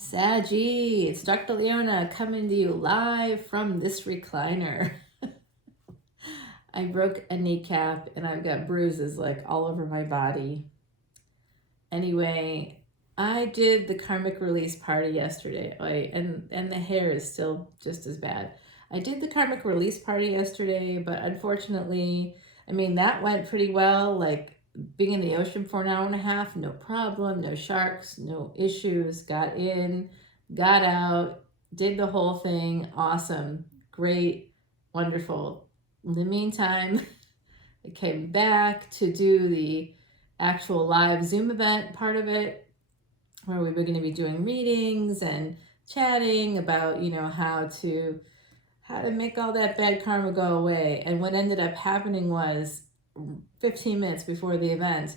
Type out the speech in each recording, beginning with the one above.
Saggy, it's Dr. Leona coming to you live from this recliner. I broke a kneecap and I've got bruises like all over my body. Anyway, I did the karmic release party yesterday, and the hair is still just as bad. I did the karmic release party yesterday, but unfortunately, that went pretty well. Like being in the ocean for an hour and a half, no problem, no sharks, no issues. Got in, got out, did the whole thing. Awesome, great, wonderful. In the meantime, I came back to do the actual live Zoom event part of it, where we were going to be doing readings and chatting about, how to make all that bad karma go away. And what ended up happening was 15 minutes before the event,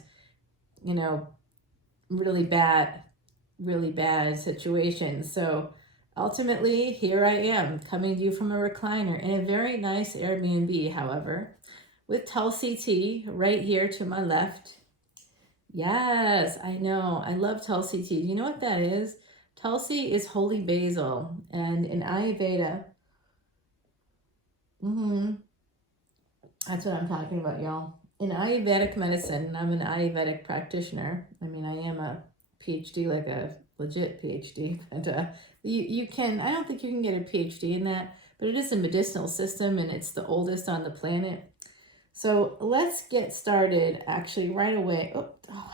really bad situation. So ultimately, here I am coming to you from a recliner in a very nice Airbnb, however, with Tulsi tea right here to my left. Yes, I know. I love Tulsi tea. You know what that is? Tulsi is holy basil, and in Ayurveda, that's what I'm talking about, y'all. In Ayurvedic medicine, and I'm an Ayurvedic practitioner. I am a PhD, like a legit PhD, but you can, I don't think you can get a PhD in that, but it is a medicinal system and it's the oldest on the planet. So let's get started actually right away. Oh,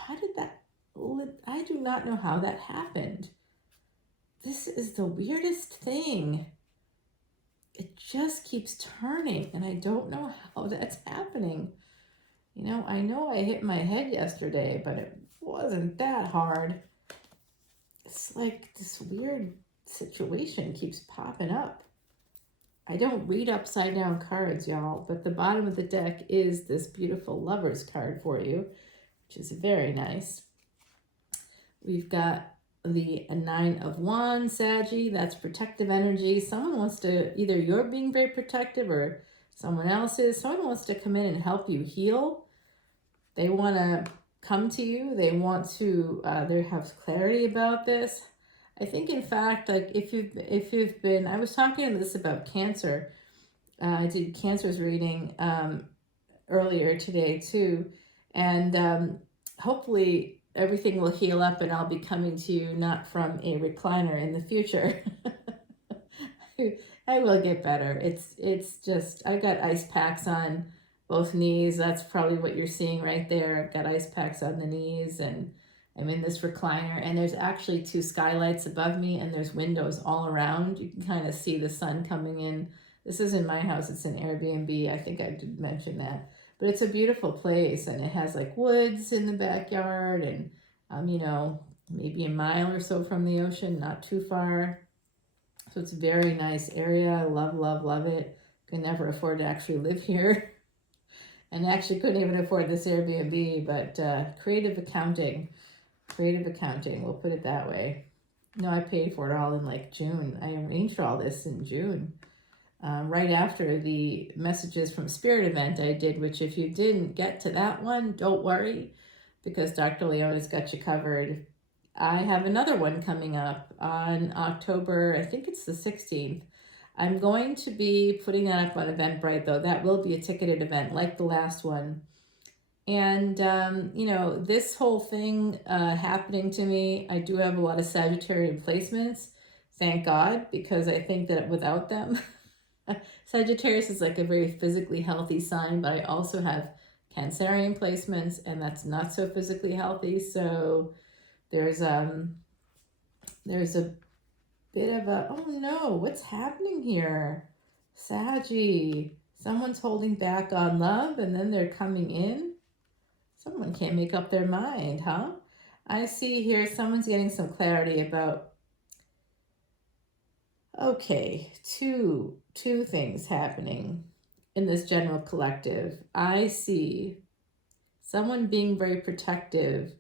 how did that, I do not know how that happened. This is the weirdest thing. It just keeps turning and I don't know how that's happening. I know I hit my head yesterday, but it wasn't that hard. It's like this weird situation keeps popping up. I don't read upside down cards, y'all, but the bottom of the deck is this beautiful Lover's card for you, which is very nice. We've got the Nine of Wands, Saggy. That's protective energy. Someone wants to, either you're being very protective or someone else is. Someone wants to come in and help you heal. They want to come to you. They want to, they have clarity about this. I think, in fact, like if you've been, I was talking to this about Cancer. I did Cancer's reading earlier today too, and hopefully everything will heal up, and I'll be coming to you not from a recliner in the future. I will get better. It's just, I got ice packs on both knees. That's probably what you're seeing right there. I've got ice packs on the knees, and I'm in this recliner, and there's actually 2 skylights above me, and there's windows all around. You can kind of see the sun coming in. This isn't my house, it's an Airbnb. I think I did mention that. But it's a beautiful place, and it has like woods in the backyard, and maybe a mile or so from the ocean, not too far. So it's a very nice area. I love it. Could never afford to actually live here. And actually couldn't even afford this Airbnb, but creative accounting, we'll put it that way. No, I paid for it all in like June. I arranged for all this in June, right after the Messages from Spirit event I did, which if you didn't get to that one, don't worry, because Dr. Leona's got you covered. I have another one coming up on October, I think it's the 16th. I'm going to be putting that up on Eventbrite, though. That will be a ticketed event like the last one. And, this whole thing happening to me, I do have a lot of Sagittarian placements, thank God, because I think that without them, Sagittarius is like a very physically healthy sign, but I also have Cancerian placements, and that's not so physically healthy. So there's a bit of a, oh no, what's happening here? Saggy, someone's holding back on love, and then they're coming in. Someone can't make up their mind, huh? I see here someone's getting some clarity about, okay, two things happening in this general collective. I see someone being very protective.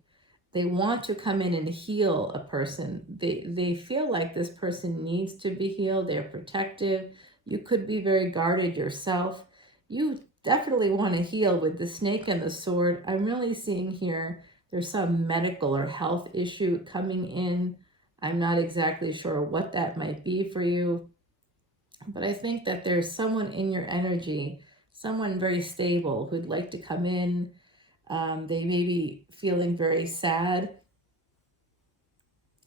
They want to come in and heal a person. They feel like this person needs to be healed. They're protective. You could be very guarded yourself. You definitely want to heal with the snake and the sword. I'm really seeing here there's some medical or health issue coming in I'm not exactly sure what that might be for you, but I think that there's someone in your energy, someone very stable who'd like to come in. They may be feeling very sad.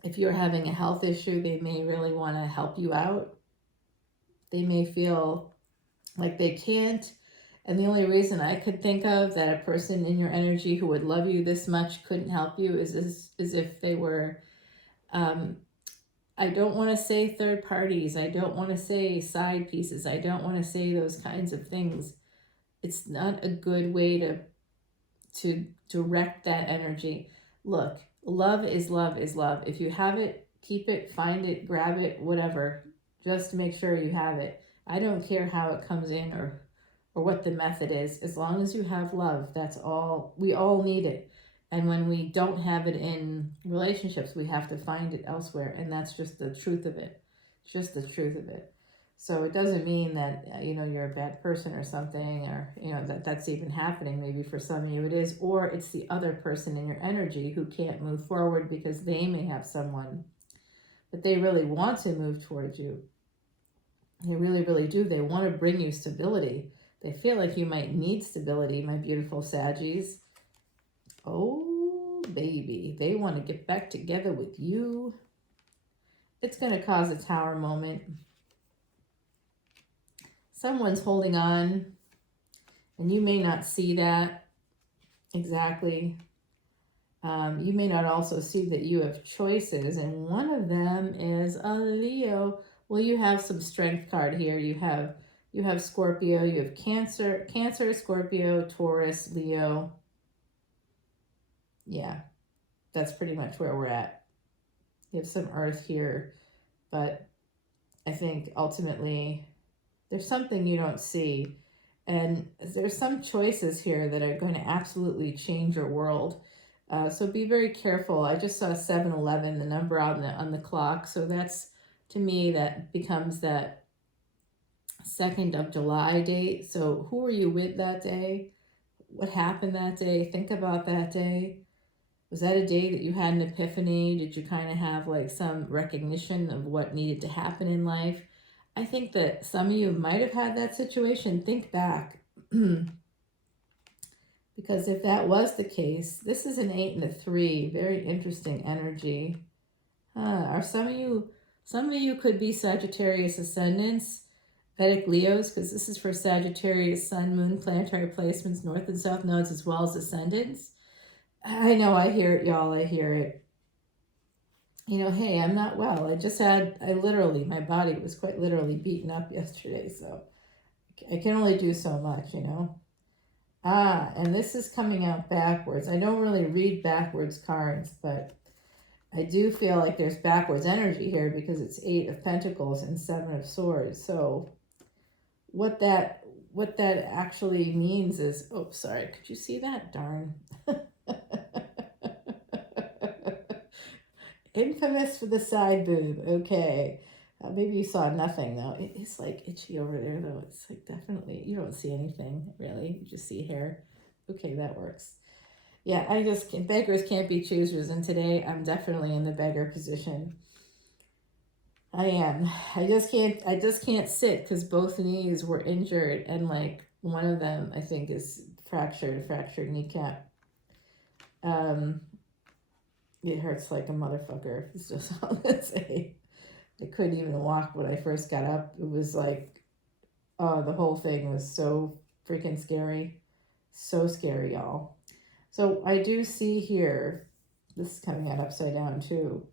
If you're having a health issue, they may really want to help you out. They may feel like they can't. And the only reason I could think of that a person in your energy who would love you this much couldn't help you is if they were, I don't want to say third parties. I don't want to say side pieces. I don't want to say those kinds of things. It's not a good way to direct that energy. Look, love is love is love. If you have it, keep it, find it, grab it, whatever. Just make sure you have it. I don't care how it comes in or what the method is. As long as you have love, that's all. We all need it. And when we don't have it in relationships, we have to find it elsewhere. And that's just the truth of it. It's just the truth of it. So it doesn't mean that, you're a bad person or something, or, that's even happening. Maybe for some of you it is, or it's the other person in your energy who can't move forward because they may have someone, but they really want to move towards you. They really, really do. They want to bring you stability. They feel like you might need stability, my beautiful Saggies. Oh, baby. They want to get back together with you. It's going to cause a tower moment. Someone's holding on, and you may not see that exactly. You may not also see that you have choices, and one of them is a Leo. Well, you have some strength card here. You have Scorpio, you have Cancer, Scorpio, Taurus, Leo. Yeah, that's pretty much where we're at. You have some Earth here, but I think ultimately there's something you don't see, and there's some choices here that are going to absolutely change your world. So be very careful. I just saw 7-11, the number on the clock. So that's, to me, that becomes that 2nd of July date. So who were you with that day? What happened that day? Think about that day. Was that a day that you had an epiphany? Did you kind of have like some recognition of what needed to happen in life? I think that some of you might have had that situation. Think back. Because if that was the case, this is an 8 and a 3. Very interesting energy. Are some of you could be Sagittarius ascendants, Vedic Leos, because this is for Sagittarius, Sun, Moon, planetary placements, North and South nodes, as well as ascendants. I know, I hear it, y'all. I hear it. Hey, I'm not well. My body was quite literally beaten up yesterday, so I can only do so much, and this is coming out backwards. I don't really read backwards cards, but I do feel like there's backwards energy here because it's 8 of Pentacles and 7 of Swords. So what that actually means is, oh, sorry, could you see that? Darn. Infamous for the side boob. Okay. Maybe you saw nothing, though. It's like itchy over there, though. It's like definitely, you don't see anything, really. You just see hair. Okay, that works. Yeah, beggars can't be choosers, and today I'm definitely in the beggar position. I am. I just can't sit because both knees were injured, and like one of them, I think, is fractured kneecap. It hurts like a motherfucker. It's just all I'm gonna say. I couldn't even walk when I first got up. It was like, oh, the whole thing was so freaking scary. So scary, y'all. So I do see here, this is coming out upside down too.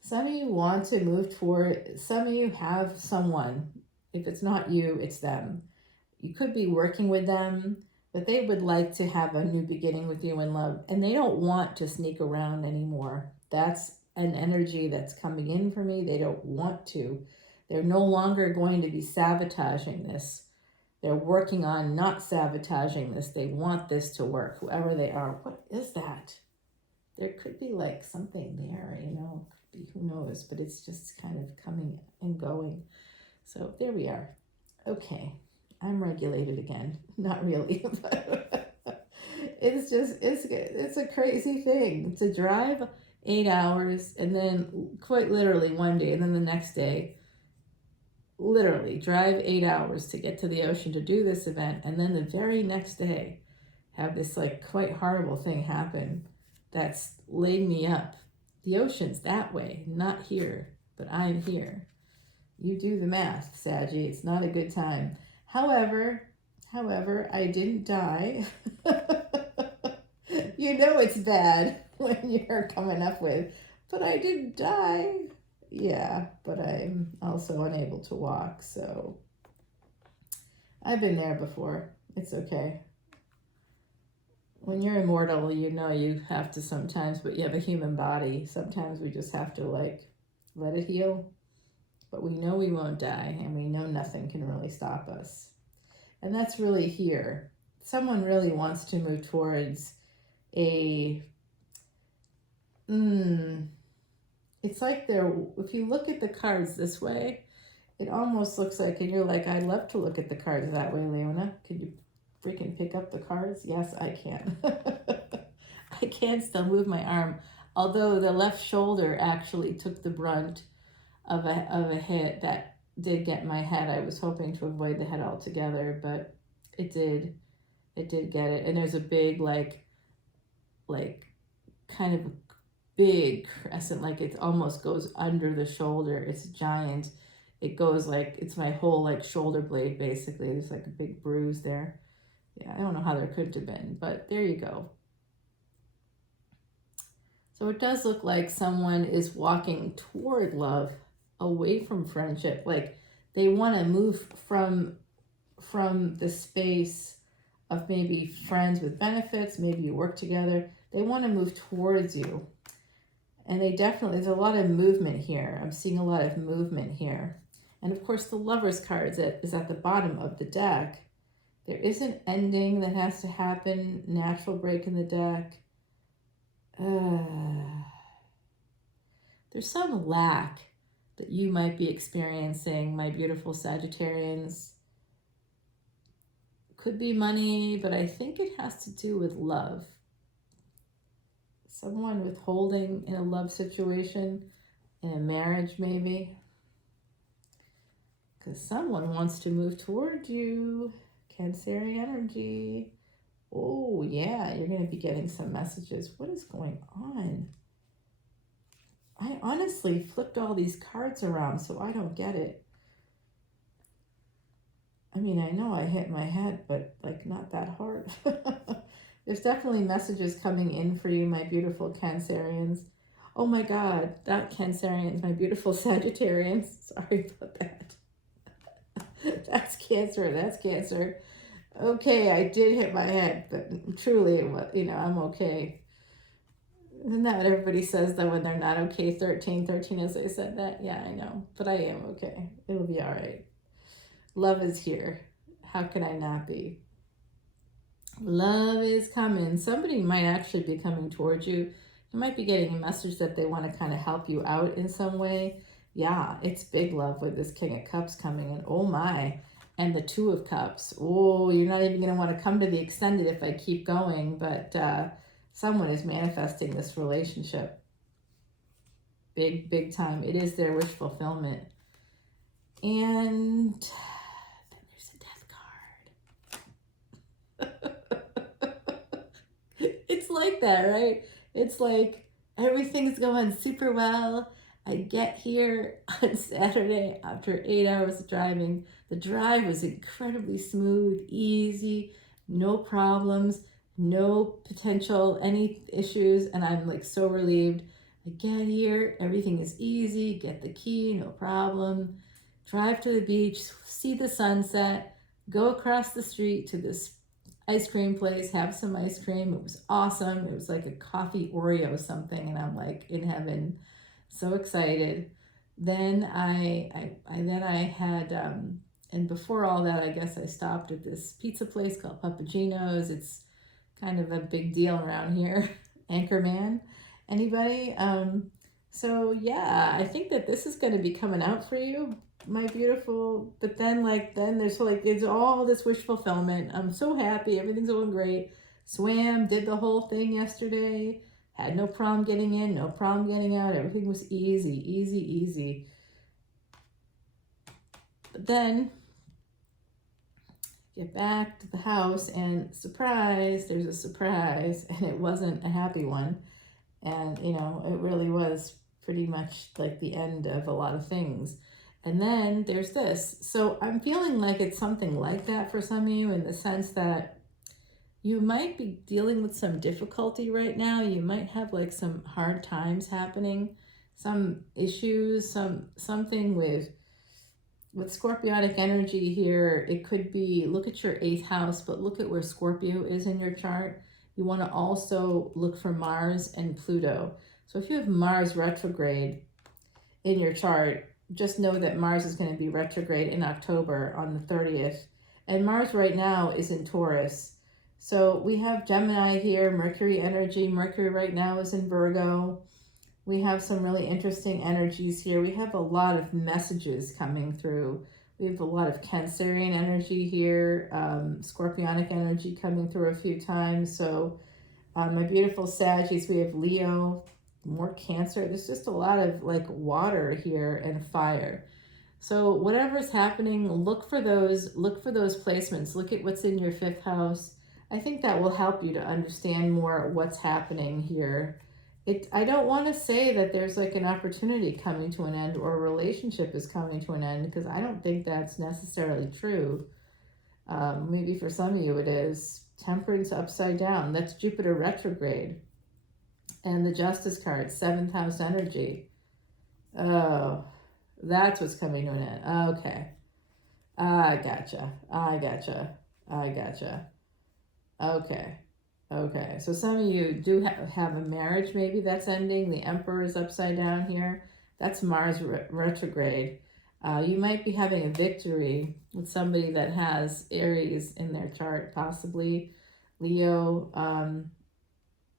Some of you want to move toward, some of you have someone. If it's not you, it's them. You could be working with them, but they would like to have a new beginning with you in love, and they don't want to sneak around anymore. That's an energy that's coming in for me. They don't want to. They're no longer going to be sabotaging this. They're working on not sabotaging this. They want this to work, whoever they are. What is that? There could be like something there, could be, who knows, but it's just kind of coming and going. So there we are. Okay. I'm regulated again. Not really, but it's a crazy thing to drive 8 hours, and then quite literally one day, and then the next day, literally drive 8 hours to get to the ocean to do this event, and then the very next day have this like quite horrible thing happen that's laid me up. The ocean's that way, not here, but I'm here. You do the math, Saggy. It's not a good time. However, I didn't die. You know it's bad when you're coming up with, but I didn't die. Yeah, but I'm also unable to walk, so I've been there before. It's okay. When you're immortal, you know you have to sometimes, but you have a human body. Sometimes we just have to like let it heal. But we know we won't die, and we know nothing can really stop us. And that's really here. Someone really wants to move towards a it's like if you look at the cards this way, it almost looks like, and you're like, I'd love to look at the cards that way, Leona. Could you freaking pick up the cards? Yes, I can. I can still move my arm, although the left shoulder actually took the brunt of a hit that did get my head. I was hoping to avoid the head altogether, but it did get it. And there's a big like kind of big crescent, like it almost goes under the shoulder. It's giant. It goes like, it's my whole like shoulder blade basically. There's like a big bruise there. Yeah, I don't know how there could have been, but there you go. So it does look like someone is walking toward love, away from friendship. Like they want to move from the space of maybe friends with benefits, maybe you work together. They want to move towards you. And they definitely, there's a lot of movement here. I'm seeing a lot of movement here. And of course, the Lovers card is at the bottom of the deck. There is an ending that has to happen, natural break in the deck. There's some lack that you might be experiencing, my beautiful Sagittarians. Could be money, but I think it has to do with love. Someone withholding in a love situation, in a marriage maybe. Because someone wants to move toward you. Cancerian energy. Oh yeah, you're going to be getting some messages. What is going on? I honestly flipped all these cards around, so I don't get it. I mean, I know I hit my head, but like not that hard. There's definitely messages coming in for you, my beautiful Cancerians. Oh my God, not Cancerians, my beautiful Sagittarians. Sorry about that. That's Cancer. Okay, I did hit my head, but truly, I'm okay. Isn't that what everybody says though when they're not okay? 13 as I said that. Yeah, I know, but I am okay. It'll be all right. Love is here. How can I not be? Love is coming. Somebody might actually be coming towards you. You might be getting a message that they want to kind of help you out in some way. Yeah, it's big love with this King of Cups coming in. Oh my. And the Two of Cups. Oh, you're not even going to want to come to the extended if I keep going, but someone is manifesting this relationship. Big time. It is their wish fulfillment. And then there's a Death card. It's like that, right? It's like everything's going super well. I get here on Saturday after 8 hours of driving. The drive was incredibly smooth, easy, no problems, no potential, any issues. And I'm like so relieved. I get here, everything is easy, get the key, no problem. Drive to the beach, see the sunset, go across the street to this ice cream place, have some ice cream. It was awesome. It was like a coffee Oreo something, and I'm like in heaven, so excited. Then I had, and before all that, I guess I stopped at this pizza place called Papagino's. It's kind of a big deal around here. Anchorman, anybody? So yeah, I think that this is going to be coming out for you, my beautiful. But then there's it's all this wish fulfillment. I'm so happy. Everything's going great. Swam, did the whole thing yesterday. Had no problem getting in, no problem getting out. Everything was easy, easy, easy. But then get back to the house and surprise, there's a surprise, and it wasn't a happy one. And, you know, it really was pretty much like the end of a lot of things. And then there's this. So I'm feeling like it's something like that for some of you, in the sense that you might be dealing with some difficulty right now. You might have like some hard times happening, some issues, something with Scorpionic energy here. It could be, look at your 8th house, but look at where Scorpio is in your chart. You want to also look for Mars and Pluto. So if you have Mars retrograde in your chart, just know that Mars is going to be retrograde in October on the 30th. And Mars right now is in Taurus. So we have Gemini here, Mercury energy. Mercury right now is in Virgo. We have some really interesting energies here. We have a lot of messages coming through. We have a lot of Cancerian energy here, Scorpionic energy coming through a few times. So my beautiful Saggies, we have Leo, more Cancer. There's just a lot of like water here and fire. So whatever's happening, look for those placements. Look at what's in your 5th house. I think that will help you to understand more what's happening here. I don't want to say that there's like an opportunity coming to an end or a relationship is coming to an end, because I don't think that's necessarily true. Maybe for some of you it is. Temperance upside down. That's Jupiter retrograde. And the Justice card, 7th house energy. Oh, that's what's coming to an end. Okay. I gotcha. Okay, so some of you do have a marriage maybe that's ending. The Emperor is upside down here. That's Mars retrograde. You might be having a victory with somebody that has Aries in their chart, possibly Leo.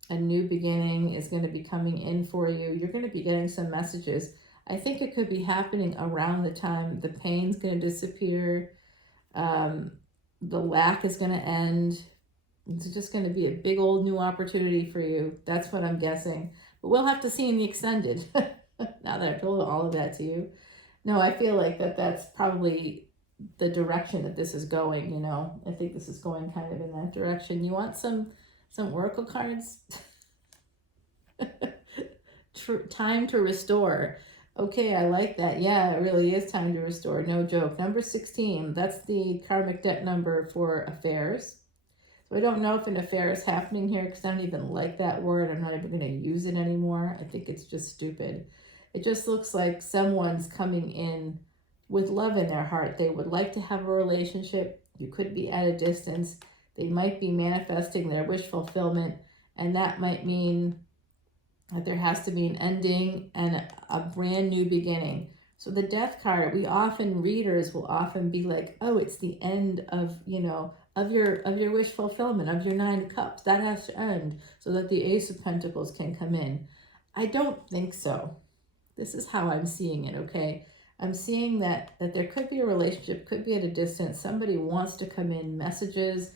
A new beginning is going to be coming in for you. You're going to be getting some messages. I think it could be happening around the time the pain's going to disappear. The lack is going to end. It's just going to be a big old new opportunity for you. That's what I'm guessing. But we'll have to see in the extended. Now that I've told all of that to you. No, I feel like that's probably the direction that this is going, you know. I think this is going kind of in that direction. You want some oracle cards? Time to restore. Okay, I like that. Yeah, it really is time to restore. No joke. Number 16, that's the karmic debt number for affairs. So I don't know if an affair is happening here, because I don't even like that word. I'm not even going to use it anymore. I think it's just stupid. It just looks like someone's coming in with love in their heart. They would like to have a relationship. You could be at a distance. They might be manifesting their wish fulfillment, and that might mean that there has to be an ending and a brand new beginning. So the Death card, readers will often be like, oh, it's the end of, you know, of your wish fulfillment, of your 9 of Cups. That has to end so that the Ace of Pentacles can come in. I don't think so. This is how I'm seeing it, okay? I'm seeing that there could be a relationship, could be at a distance. Somebody wants to come in. Messages,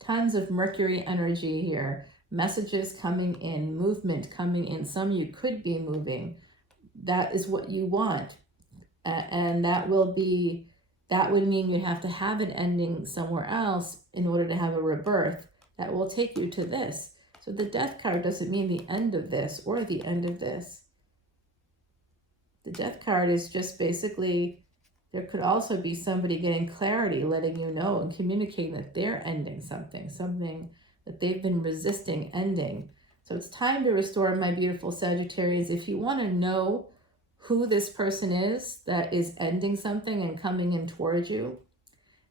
tons of Mercury energy here. Messages coming in, movement coming in. Some of you could be moving. That is what you want. And that would mean you have to have an ending somewhere else in order to have a rebirth. That will take you to this. So the Death card doesn't mean the end of this or the end of this. The Death card is just basically, there could also be somebody getting clarity, letting you know and communicating that they're ending something that they've been resisting ending. So it's time to restore, my beautiful Sagittarius. If you want to know who this person is that is ending something and coming in towards you,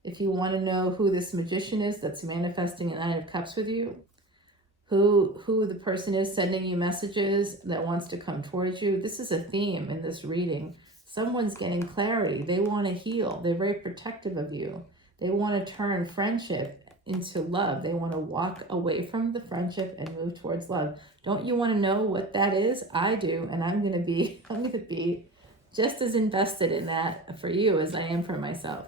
if you want to know who this Magician is that's manifesting an 9 of Cups with you, who the person is sending you messages that wants to come towards you, this is a theme in this reading. Someone's getting clarity. They want to heal. They're very protective of you. They want to turn friendship into love. They want to walk away from the friendship and move towards love. Don't you want to know what that is? I do, and I'm going to be just as invested in that for you as I am for myself.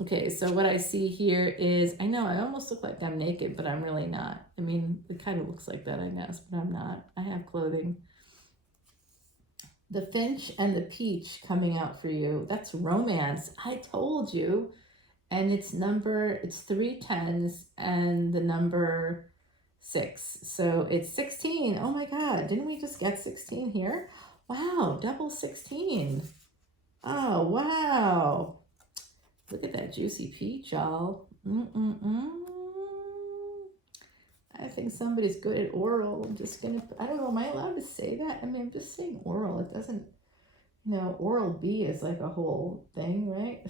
Okay, so what I see here is, I know I almost look like I'm naked, but I'm really not. I mean, it kind of looks like that, I guess, but I'm not. I have clothing. The finch and the peach coming out for you. That's romance. I told you. And it's 3 10s and the number 6. So it's 16. Oh my God. Didn't we just get 16 here? Wow. Double 16. Oh, wow. Look at that juicy peach, y'all. I think somebody's good at oral. I'm just gonna, I don't know, am I allowed to say that? I mean, I'm just saying oral. It doesn't, oral B is like a whole thing, right?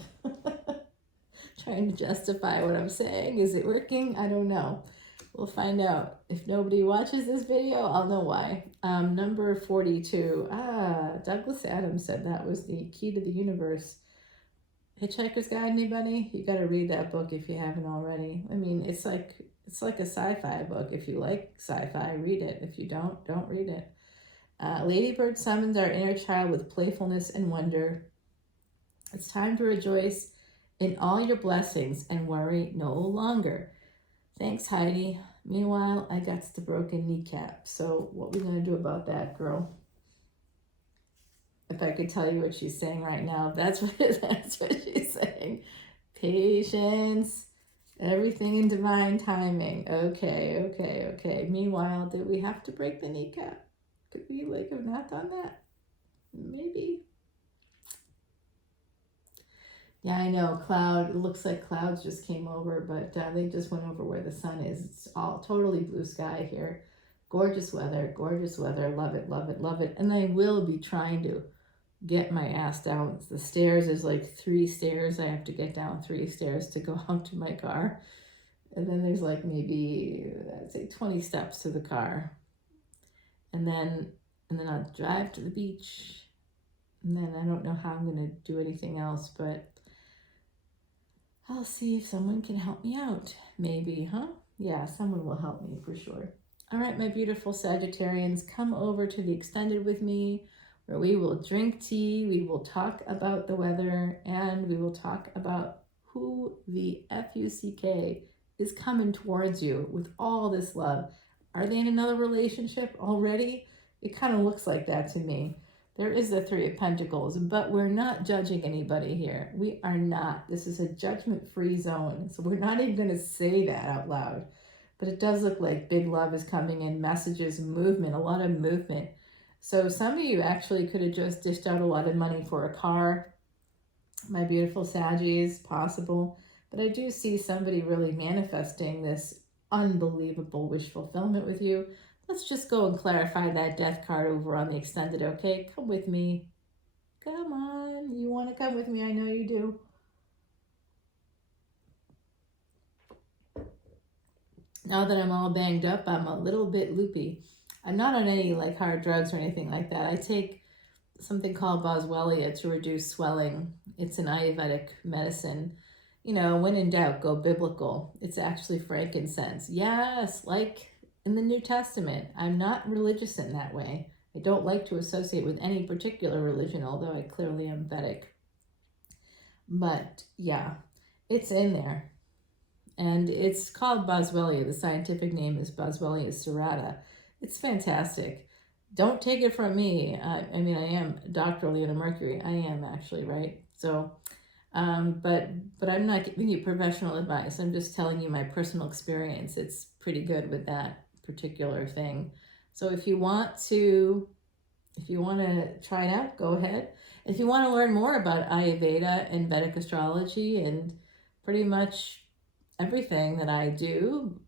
Trying to justify what I'm saying. Is it working? I don't know. We'll find out. If nobody watches this video, I'll know why. Number 42. Douglas Adams said that was the key to the universe. Hitchhiker's Guide, anybody? You got to read that book if you haven't already. I mean, it's like a sci-fi book. If you like sci-fi, read it. If you don't read it. Ladybird summons our inner child with playfulness and wonder. It's time to rejoice in all your blessings and worry no longer. Thanks, Heidi. Meanwhile, I got the broken kneecap. So what we gonna do about that, girl? If I could tell you what she's saying right now, that's what she's saying. Patience, everything in divine timing. Okay. Meanwhile, did we have to break the kneecap? Could we have not done that? Maybe. Yeah, I know. It looks like clouds just came over, but they just went over where the sun is. It's all totally blue sky here. Gorgeous weather. Love it. And I will be trying to get my ass down the stairs. There's 3 stairs. I have to get down 3 stairs to go out to my car. And then there's maybe, I'd say 20 steps to the car. And then I'll drive to the beach. And then I don't know how I'm going to do anything else, but I'll see if someone can help me out. Maybe, huh? Yeah, someone will help me for sure. All right, my beautiful Sagittarians, come over to the Extended with me, where we will drink tea, we will talk about the weather, and we will talk about who the FUCK is coming towards you with all this love. Are they in another relationship already? It kind of looks like that to me. There is the 3 of Pentacles, but we're not judging anybody here. We are not. This is a judgment-free zone, so we're not even going to say that out loud. But it does look like big love is coming in, messages, movement, a lot of movement. So some of you actually could have just dished out a lot of money for a car. My beautiful Saggies, possible. But I do see somebody really manifesting this unbelievable wish fulfillment with you. Let's just go and clarify that death card over on the Extended, okay? Come with me. Come on. You want to come with me? I know you do. Now that I'm all banged up, I'm a little bit loopy. I'm not on any hard drugs or anything like that. I take something called Boswellia to reduce swelling. It's an Ayurvedic medicine. When in doubt, go biblical. It's actually frankincense. Yes, like in the New Testament. I'm not religious in that way. I don't like to associate with any particular religion, although I clearly am Vedic. But yeah, it's in there. And it's called Boswellia. The scientific name is Boswellia serrata. It's fantastic. Don't take it from me. I am Dr. Leona Mercury. I am actually, right? So, but I'm not giving you professional advice. I'm just telling you my personal experience. It's pretty good with that particular thing. So if you want to try it out, go ahead. If you want to learn more about Ayurveda and Vedic astrology and pretty much everything that I do,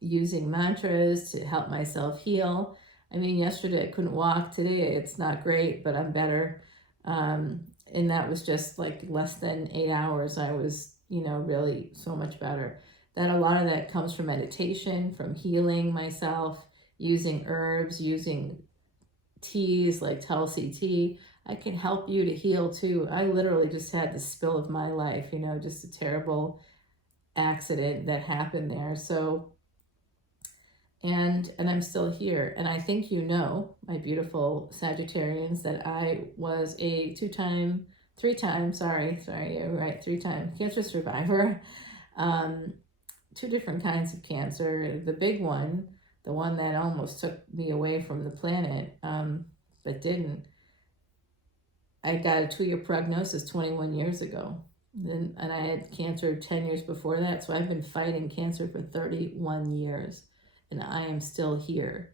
using mantras to help myself heal. Yesterday I couldn't walk. Today it's not great, but I'm better. And that was just less than 8 hours. I was, really so much better. That a lot of that comes from meditation, from healing myself, using herbs, using teas like Tulsi tea. I can help you to heal too. I literally just had the spill of my life, just a terrible accident that happened there. So, and I'm still here. And I think my beautiful Sagittarians, that I was a 2-time 3-time, sorry, you're right, 3-time cancer survivor. 2 different kinds of cancer. The big one, the one that almost took me away from the planet, but didn't. I got a 2-year prognosis 21 years ago. And I had cancer 10 years before that. So I've been fighting cancer for 31 years. And I am still here.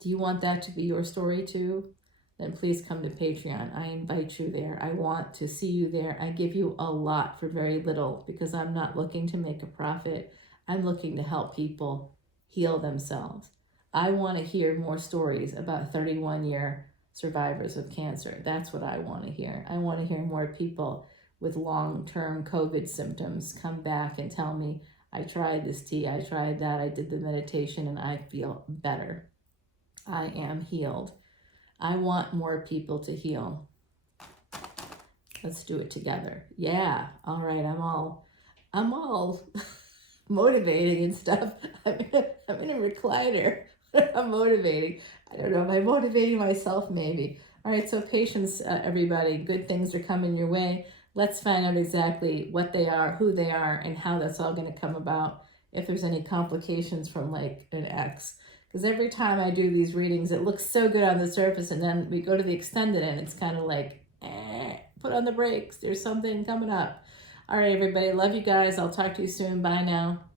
Do you want that to be your story too? Then please come to Patreon. I invite you there. I want to see you there. I give you a lot for very little because I'm not looking to make a profit. I'm looking to help people heal themselves. I want to hear more stories about 31-year survivors of cancer. That's what I want to hear. I want to hear more people with long-term COVID symptoms come back and tell me, I tried this tea, I tried that, I did the meditation, and I feel better. I am healed. I want more people to heal. Let's do it together. Yeah. All right. I'm all motivating and stuff. I'm in a recliner. I'm motivating. I don't know. Am I motivating myself? Maybe. All right. So patience, everybody. Good things are coming your way. Let's find out exactly what they are, who they are, and how that's all going to come about. If there's any complications from like an ex. Because every time I do these readings, it looks so good on the surface, and then we go to the extended, and it's kind of like, put on the brakes. There's something coming up. All right, everybody. Love you guys. I'll talk to you soon. Bye now.